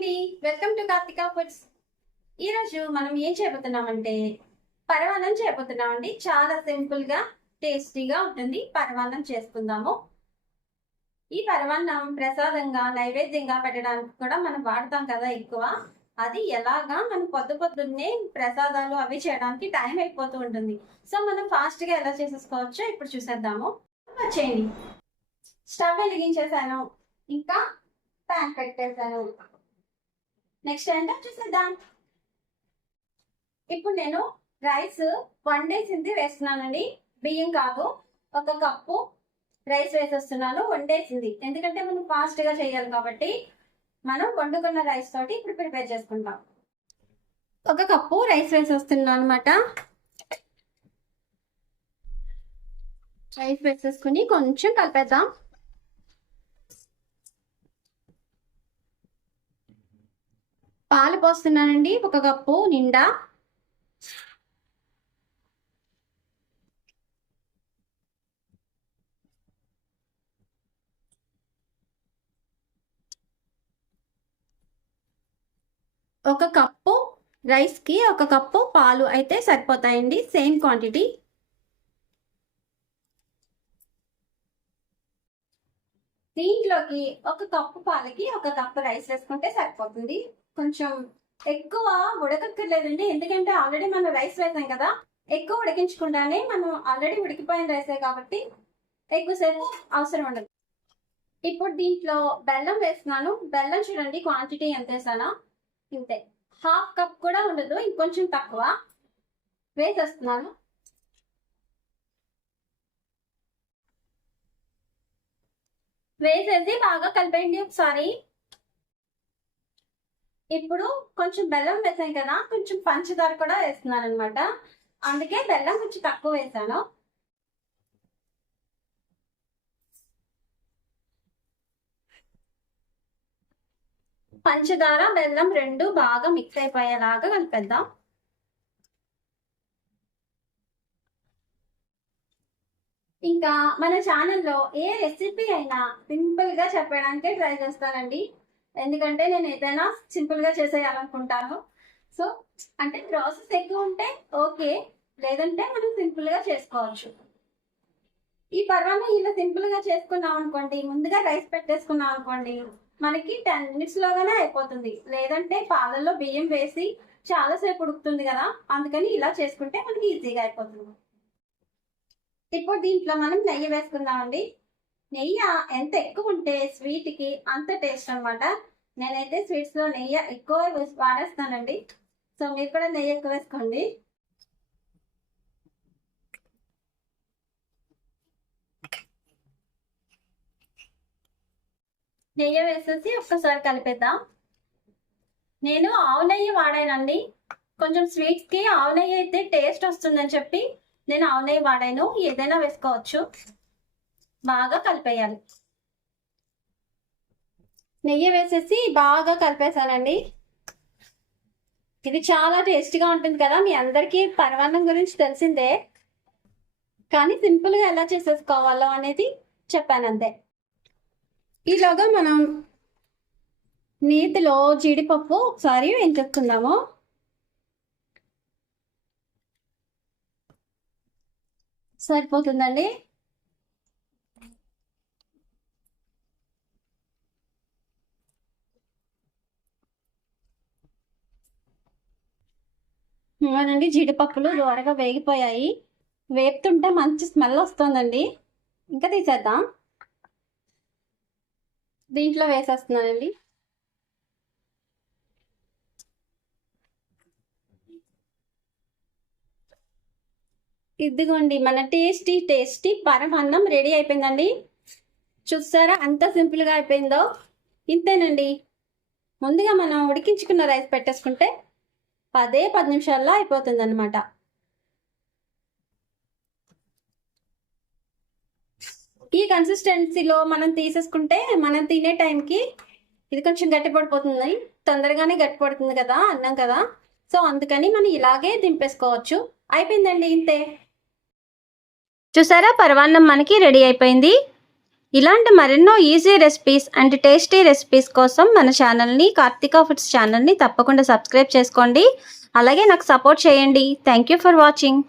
అండి, welcome to Karthika foods. ఈరోజు మనం ఏం చేయబోతున్నామంటే పరమాన్నం చేయబోతున్నామండి. చాలా సింపుల్ గా టేస్టీగా ఉంటుంది. పరమాన్నం చేసుకుందాము. ఈ పరమాన్నం ప్రసాదంగా నైవేద్యంగా పెట్టడానికి కూడా మనం వాడతాం కదా ఎక్కువ. అది ఎలాగా మనం పొద్దున్నే ప్రసాదాలు అవి చేయడానికి టైం అయిపోతూ ఉంటుంది. సో మనం ఫాస్ట్ గా ఎలా చేసేసుకోవచ్చో ఇప్పుడు చూసేద్దాము. వచ్చేయండి. స్టవ్ వెలిగించేసాను, ఇంకా ప్యాన్ పెట్టేసాను. నెక్స్ట్ ఏంటో చూసేద్దాం. ఇప్పుడు నేను రైస్ వండేసింది వేస్తున్నానండి, బియ్యం కాదు. 1 కప్పు రైస్ వేసేస్తున్నాను, వండేసింది. ఎందుకంటే మనం ఫాస్ట్ గా చేయాలి కాబట్టి మనం వండుకున్న రైస్ తోటి ఇప్పుడు ప్రిపేర్ చేసుకుంటాం. 1 కప్పు రైస్ వేసేస్తున్నాను అనమాట. రైస్ వేసేసుకుని కొంచెం కలిపేద్దాం. పాలు పోస్తున్నానండి, 1 కప్పు నిండా. ఒక కప్పు రైస్కి 1 కప్పు పాలు అయితే సరిపోతాయండి, సేమ్ క్వాంటిటీ. దీంట్లోకి 1 కప్పు పాలకి 1 కప్పు రైస్ వేసుకుంటే సరిపోతుంది. కొంచెం ఎక్కువ ఉడకక్కర్లేదండి, ఎందుకంటే ఆల్రెడీ మనం రైస్ వేసాం కదా. ఎక్కువ ఉడికించుకుంటానే మనం ఆల్రెడీ ఉడికిపోయిన రైసే కాబట్టి ఎక్కువసేపు అవసరం ఉండదు. ఇప్పుడు దీంట్లో బెల్లం వేస్తున్నాను. బెల్లం చూడండి క్వాంటిటీ ఎంత వేసానో, ఇంతే. 1/2 కప్ కూడా ఉండదు, ఇంకొంచెం తక్కువ వేసేస్తున్నాను. వేసేసి బాగా కలిపేయండి ఒకసారి. ఇప్పుడు కొంచెం బెల్లం వేసాం కదా, కొంచెం పంచదార కూడా వేస్తున్నాను అనమాట. అందుకే బెల్లం కొంచెం తక్కువ వేసాను. పంచదార బెల్లం రెండు బాగా మిక్స్ అయిపోయేలాగా కలిపేద్దాం. ఇంకా మన ఛానల్లో ఏ రెసిపీ అయినా సింపుల్ గా చెప్పడానికి ట్రై చేస్తానండి, ఎందుకంటే నేను ఏదైనా సింపుల్ గా చేసేయాలనుకుంటాను. సో అంటే ప్రాసెస్ ఎక్కువ ఉంటే ఓకే, లేదంటే మనం సింపుల్ గా చేసుకోవచ్చు. ఈ పర్వాన్ని ఇలా సింపుల్ గా చేసుకున్నాం అనుకోండి, ముందుగా రైస్ పెట్టేసుకున్నాం అనుకోండి, మనకి 10 minutes లోగానే అయిపోతుంది. లేదంటే పాలల్లో బియ్యం వేసి చాలాసేపు ఉడుకుతుంది కదా, అందుకని ఇలా చేసుకుంటే మనకి ఈజీగా అయిపోతుంది. ఇప్పుడు దీంట్లో మనం నెయ్యి వేసుకుందామండి. నెయ్యి ఎంత ఎక్కువ ఉంటే స్వీట్కి అంత టేస్ట్ అనమాట. నేనైతే స్వీట్స్లో నెయ్యి ఎక్కువ వాడేస్తానండి, సో మీరు కూడా నెయ్యి ఎక్కువ వేసుకోండి. నెయ్యి వేసేసి ఒక్కసారి కలిపేద్దాం. నేను ఆవు నెయ్యి వాడానండి, కొంచెం స్వీట్స్కి ఆవు నెయ్యి అయితే టేస్ట్ వస్తుందని చెప్పి నేను ఆవు నెయ్యి వాడాను. ఏదైనా వేసుకోవచ్చు. బాగా కలిపేయాలి. నెయ్యి వేసేసి బాగా కలిపేసానండి. ఇది చాలా టేస్టీగా ఉంటుంది కదా. మీ అందరికీ పరమాన్నం గురించి తెలిసిందే, కానీ సింపుల్గా ఎలా చేసేసుకోవాలో అనేది చెప్పాను అంతే. ఈలోగా మనం నేతిలో జీడిపప్పు ఒకసారి వేయించుకుందాము. సరిపోతుందండి. అవునండి, జీడిపప్పులు దూరగా వేగిపోయాయి. వేపుతుంటే మంచి స్మెల్ వస్తుందండి. ఇంకా తీసేద్దాం. దీంట్లో వేసేస్తున్నానండి. ఇదిగోండి మన టేస్టీ పరమాన్నం రెడీ అయిపోయిందండి. చూసారా ఎంత సింపుల్గా అయిపోయిందో. ఇంతేనండి. ముందుగా మనం ఉడికించుకున్న రైస్ పెట్టేసుకుంటే 10 నిమిషాల్లో అయిపోతుంది అనమాట. ఈ కన్సిస్టెన్సీలో మనం తీసేసుకుంటే మనం తినే టైంకి ఇది కొంచెం గట్టిపడిపోతుంది. తొందరగానే గట్టిపడుతుంది కదా అన్నం కదా, సో అందుకని మనం ఇలాగే దింపేసుకోవచ్చు. అయిపోయిందండి, ఇంతే. చూసారా పరమాన్నం మనకి రెడీ అయిపోయింది. ఇలాంటి మరెన్నో easy recipes and tasty recipes కోసం మన ఛానల్ని కార్తికా ఫుడ్స్ ఛానల్ని తప్పకుండా సబ్స్క్రైబ్ చేసుకోండి. అలాగే నాకు సపోర్ట్ చేయండి. Thank you for watching.